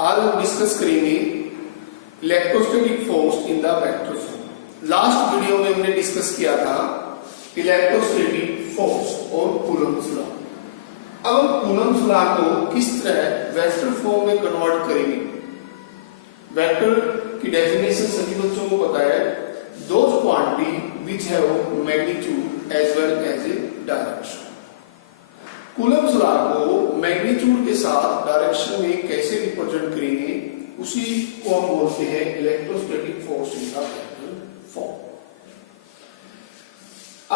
आज हम डिस्कस करेंगे electrostatic force in the vector form. Last video में हमने डिस्कस किया था इलेक्ट्रोस्टैटिक फोर्स और कूलम्ब्स लॉ। अब हम कूलम्ब्स लॉ को किस तरह वेक्टर फॉर्म में कन्वर्ट करेंगे। वेक्टर की डेफिनेशन सभी बच्चों को पता है, those quantity which have magnitude as well as a direction. Coulomb's law को मैग्नीट्यूड के साथ डायरेक्शन में कैसे रिप्रेजेंट करेंगे, उसी को हम बोलते हैं electrostatic force in the vector form.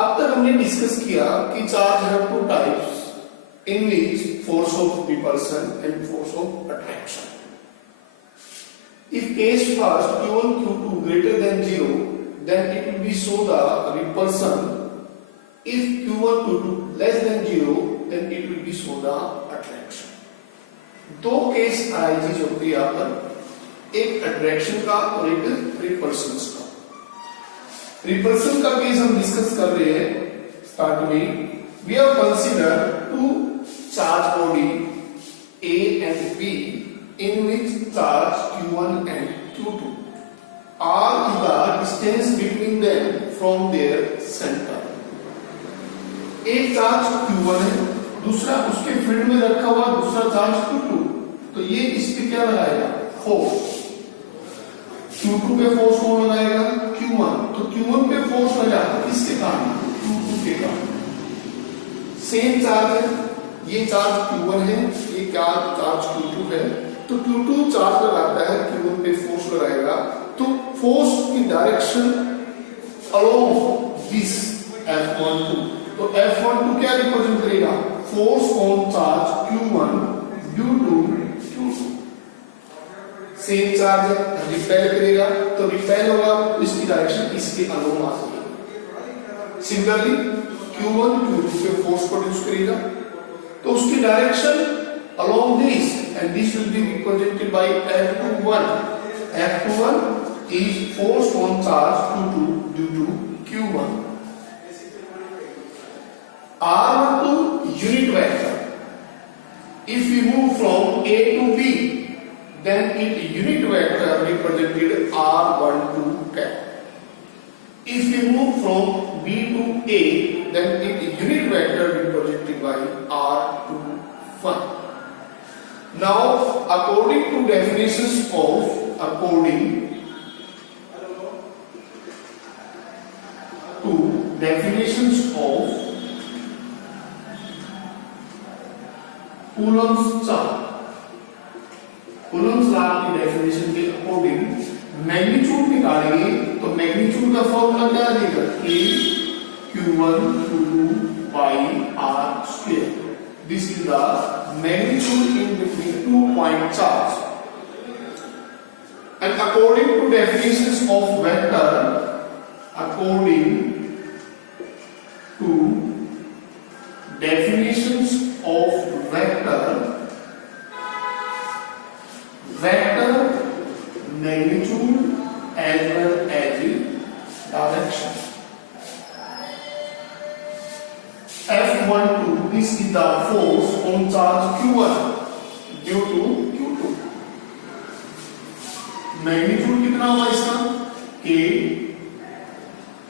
अब तक हमने डिस्कस किया कि charge have two types in which force of repulsion and force of attraction. If case first Q1 Q2 greater than 0, then it will be show the repulsion. If Q1 Q2 less than 0, then it will be show the attraction. दो case arises होते हैं यहाँ पर, एक अट्रैक्शन का और एक रिपल्शन का। रिपल्शन का केस हम डिस्कस कर रहे हैं स्टार्ट में। We have considered two charge body A and B in which charge Q1 and Q2 R is the distance between them from their center। एक चार्ज Q1 है, दूसरा उसके फील्ड में रखा हुआ दूसरा चार्ज Q2, तो ये इस पे क्या लगाएगा, फोर्स। Q2 पे फोर्स कौन लगाएगा, Q1, तो Q1 पे फोर्स लगा किसके कारण, Q2 के कारण। सेम चार्ज है, ये चार्ज Q1 है, ये क्या चार्ज Q2 है, तो Q2 चार्ज लगाता है, Q1 पे फोर्स लगाएगा, तो फोर्स की डायरेक्शन अलोंग दिस F12, तो F12 क्या रिप्रेजेंट करेगा, force on charge Q1 due to Q2। Same charge repel करेगा, तो रिपेल होगा, इसकी डायरेक्शन इसके अलोंग आ जाएगी। सिमिलरली Q1 Q2 पे फोर्स प्रोड्यूस करेगा, तो उसकी direction along this, and this will be represented by F21. F21 is force on charge Q2 due to Q1. R12 unit vector. If we move from A to B, then it unit vector represented R12 cap. If we move from B to A, then it unit vector represented by R21. Now, according to definitions of Coulomb's law, Coulomb's law की डेफिनेशन के according magnitude निकालेंगे, तो मैग्नीट्यूड का फॉर्मूला क्या देगा, K Q1 Q2 by R square। This is the magnitude in between two point charge, and according to definitions of vector, vector magnitude as well as direction। F12, this is the force on charge Q1 due to Q2। Magnitude कितना होगा इसका, K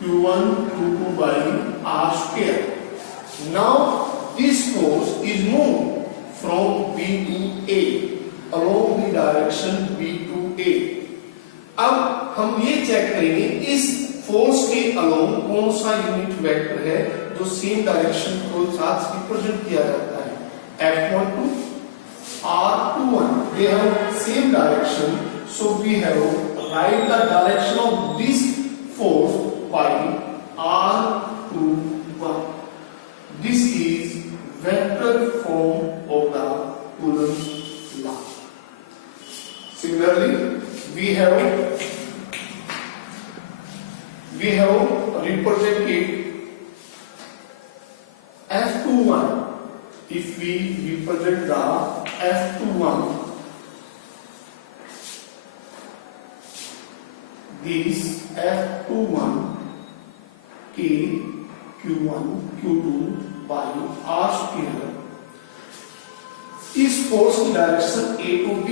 Q1 Q2 by R square। Now this force is moved from B to A along the direction B to A। अब हम ये चेक करेंगे इस फोर्स के अलोंग कौन सा यूनिट वेक्टर है जो सेम डायरेक्शन को साथ रिप्रेजेंट किया जाता है। F12 R21, they have same direction, so we have write the direction of this force by R21। This is vector form of the Coulomb's law। Similarly, we have represented F21। If we represent the F21, this F21 K Q1 Q2 by R square इस फोर्स की direction A to B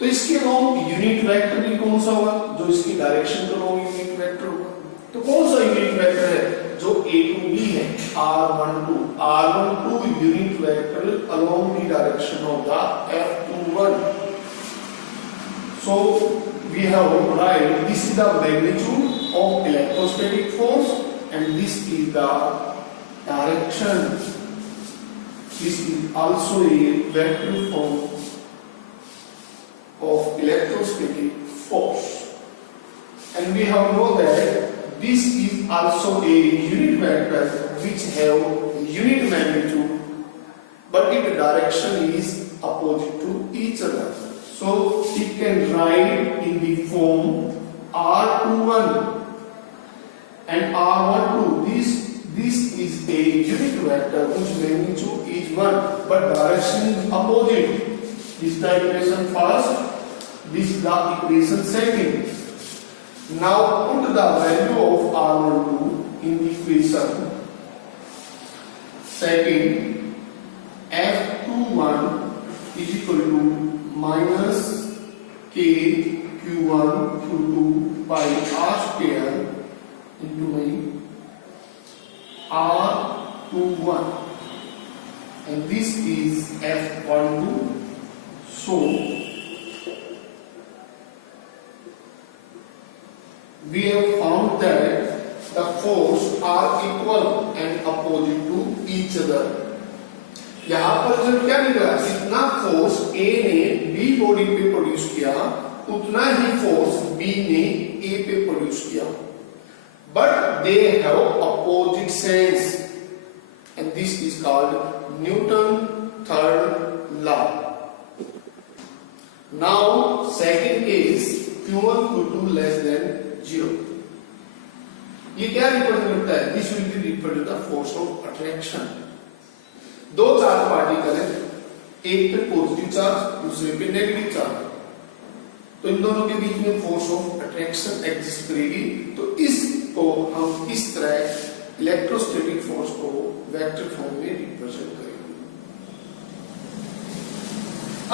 तो इसके long unit vector भी कौन सा होगा, जो इसकी डायरेक्शन का लॉन्ग यूनिट वेक्टर होगा। तो कौन सा यूनिट वेक्टर है, जो A to B है, R12 unit vector along the direction of the F21. So we have write this is the magnitude of electrostatic force and this is the direction. This is also a vector form of electrostatic force, and we have know that this is also a unit vector which have unit magnitude but its direction is opposite to each other. So it can write in the form R21 and R12. This is a unit vector whose magnitude is 1 but direction is opposite. This is the equation first, this is the equation second. Now put the value of R12 in the equation. Second, F21 is equal to minus K Q1 Q2 by R square into my R21, and this is F12. So we have found that the force are equal and opposite to each other. यहाँ पर जब क्या निकला, जितना force A ने B body पे प्रोड्यूस किया उतना ही फोर्स B ने A पे प्रोड्यूस किया, but they have opposite sense and this is called Newton third law. Now second case, Q1 Q2 less than 0. ये क्या रिप्रेजेंट करता है, this will be represent the force of attraction. दो चार्ज पार्टिकल है, एक पे पॉजिटिव चार्ज दूसरे पे नेगेटिव चार्ज, तो इन दोनों के बीच में फोर्स ऑफ अट्रैक्शन एग्जिस्ट करेगी। तो इसको हम इस तरह इलेक्ट्रोस्टैटिक फोर्स को वेक्टर फॉर्म में रिप्रेजेंट करेंगे।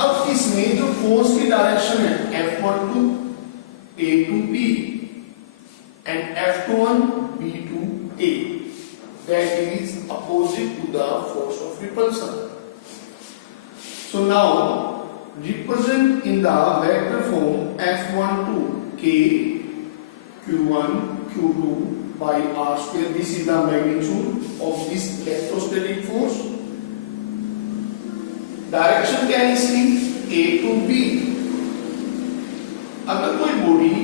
अब इसमें जो फोर्स की डायरेक्शन है F12 A to B and F21 B to A, that is opposite to the force of repulsion. So now represent in the vector form F12 K Q1 Q2 by R square. This is the magnitude of this electrostatic force. Direction क्या है इसकी, A to B। अगर कोई body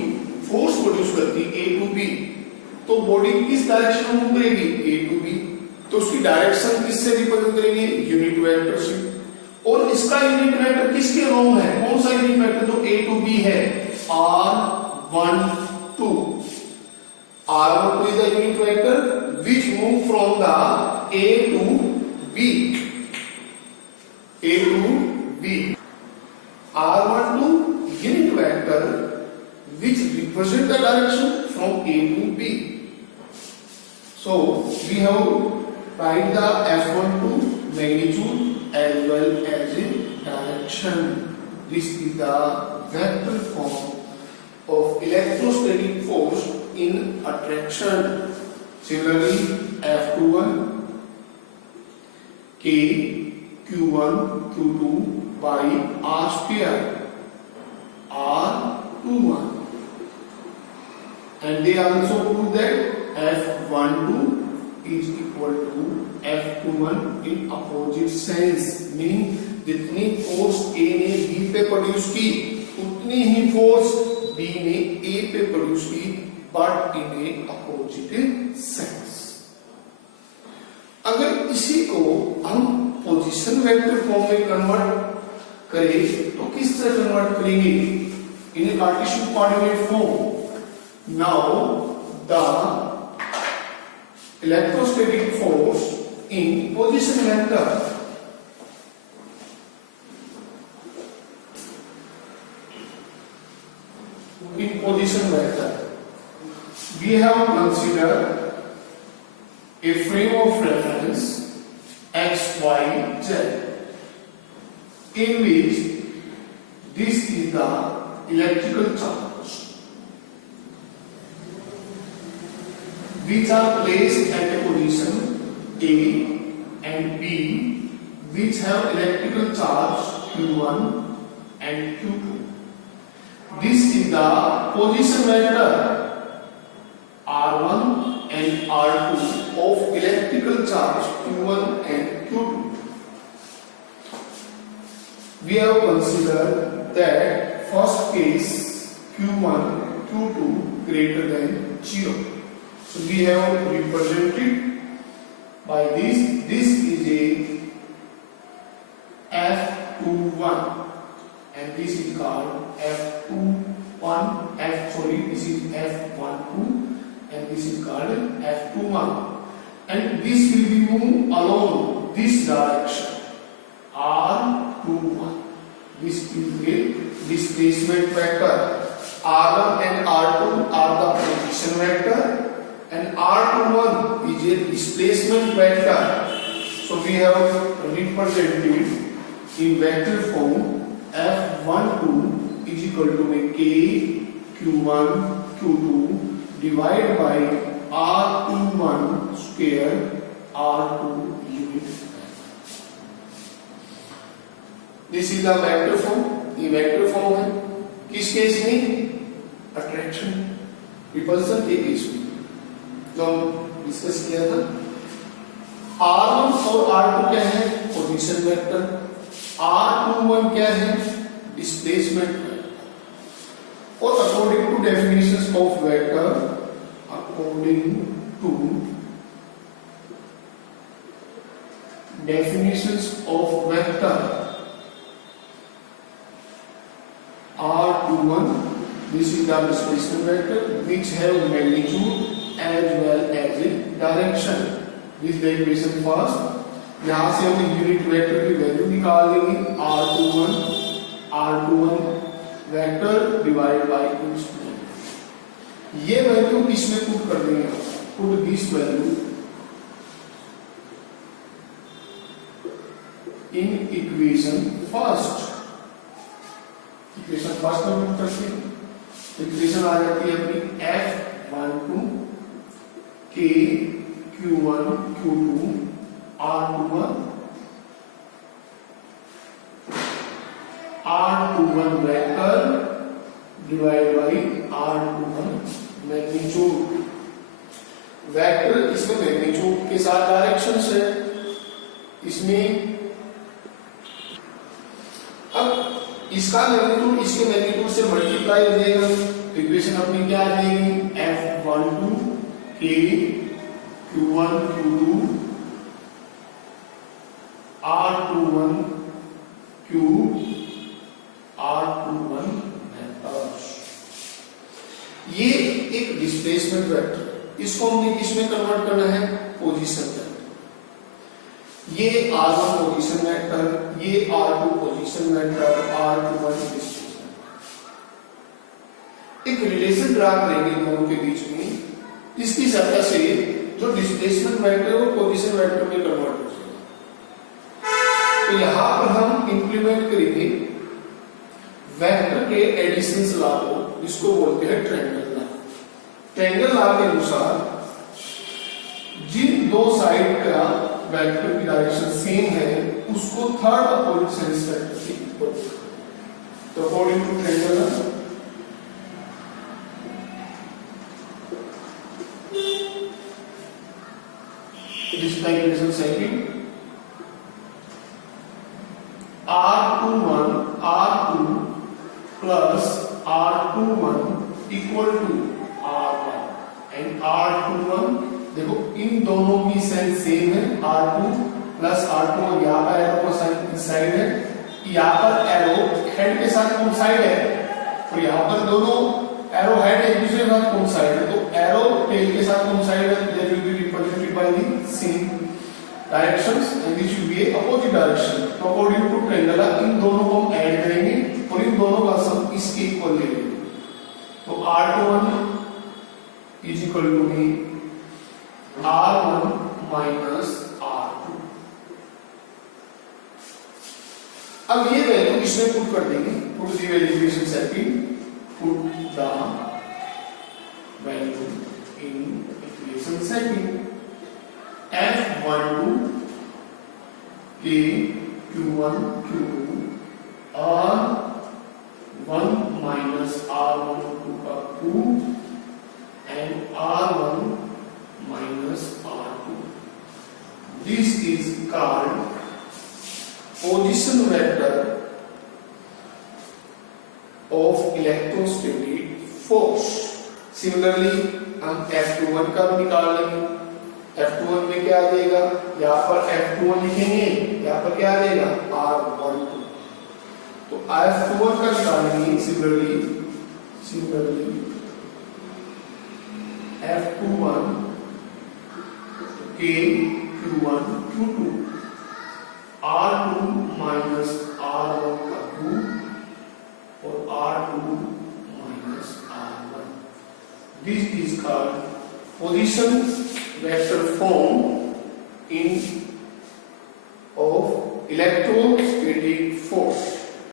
force produce करती है A to B, तो बॉडी किस डायरेक्शन में मूव करेगी, A to B। तो उसकी डायरेक्शन किससे रिप्रेजेंट करेंगे, यूनिट वेक्टर से। और इसका यूनिट वेक्टर किसके अलोंग है, कौन सा यूनिट वेक्टर जो A to B है, R12। R12 is the unit vector which move from the A to B. A to B. R12 unit vector which represent the direction from A to B. So we have write the F12 magnitude as well as in direction. This is the vector form of electrostatic force in attraction. Similarly, F21 K Q1 Q2 by R square R21, and they also prove that F12 is equal to F21 in opposite sense, meaning जितनी force A ने B पे produce की उतनी ही force B ने A पे produce की, but in a opposite sense. अगर इसी को हम पोजीशन वेक्टर फॉर्म में कन्वर्ट करें तो किस तरह कन्वर्ट करेंगे, in a Cartesian coordinate form. Now the electrostatic force in position vector we have considered a frame of reference x, y, z in which This is the electrical charge which are placed at a position A and B, which have electrical charge Q1 and Q2. This is the position vector R1 and R2 of electrical charge Q1 and Q2. We have considered that first case Q1, Q2 greater than 0. So we have represented by this. This is a F21 and this is called F21. This is F12 and this is called F21. And this will be moved along this direction R21. This is a displacement vector. R1 and R2 are the position vector and R21 is a displacement vector. So we have represented in vector form F12 is equal to K Q1 Q2 divided by R21 square R2 unit. This is the vector form. ये vector form है किस केस में? Attraction repulsion के केस में जो हम डिस्कस किया था। R1 और R2 क्या है? Position vector. R21 क्या है? Displacement vector. और according to definitions of vector, R21, this is the displacement vector which have magnitude as well as a direction. This derivation first। यहाँ से हम यूनिट वेक्टर की वैल्यू निकाल देंगे R21 वेक्टर डिवाइड बाय ये वैल्यू इसमें पुट कर देंगे। Put this value in equation first. Equation first में पुट करते हैं, इक्वेशन आ जाती है अपनी F12 K Q1 Q2 R21 vector divide by R21 magnitude. Vector इसमें मैग्नीट्यूड के साथ डायरेक्शंस है। इसमें अब इसका मैग्नीट्यूड इसके मैग्नीट्यूड से मल्टीप्लाई हो जाएगा। इक्वेशन अपनी क्या आ जाएगी? F12 K Q1 Q2 R21 Q R21 vector. ये एक डिस्प्लेसमेंट वेक्टर, इसको हमने किसमें कन्वर्ट करना है? Position vector. ये R1 पोजीशन वेक्टर, ये R2 position vector, R21 displacement. एक रिलेशन ड्रा करेंगे दोनों के बीच में, इसकी सहायता से जो डिस्प्लेसमेंट वेक्टर है वो पोजीशन वेक्टर में कन्वर्ट हो जाएगा। तो यहां पर हम इंप्लीमेंट करेंगे वेक्टर के एडिशंस लॉ को, जिसको बोलते हैं ट्रायंगल लॉ। ट्रायंगल लॉ के अनुसार जिन दो साइड का वेक्टर की डायरेक्शन सेम है उसको थर्ड अपोजिट सेंस वेक्टर बोलते हैं। तो according to triangle law this calculation second R21 R2 plus R21 equal to R1 and R21 देखो इन दोनों की साइन सेम है। R2 प्लस R2 यहाँ का एरो का साइन इस साइड है, यहाँ पर एरो हेड के साथ कोइंसाइड है और यहाँ पर दोनों एरो हेड एक दूसरे के साथ कोइंसाइड है। तो एरो टेल के साथ कोइंसाइड है, they will be represented by the same directions and this will be a opposite direction। तो अकॉर्डिंग टू ट्रायंगल इन दोनों को हम ऐड करेंगे और इन दोनों का सम इसके इक्वल ले लेंगे। तो R21 is equal to be R1 minus R2। अब ये वैल्यू इसमें पुट कर देंगे। Put put the equation setting, put the value in equation setting. F12 K Q1 Q2 R1 minus R1 का 2 and R1 minus R2. This is called position vector of electrostatic force. Similarly हम F21 का भी निकाल लेंगे. F21 में क्या आ जाएगा? यहाँ पर F21 लिखेंगे, यहाँ पर क्या आ जाएगा? R12. तो F21 का निकालेंगे. Similarly F21 K Q1 Q2 R2 minus R1 का 2 और R2 minus R1. This is called position vector form in of electron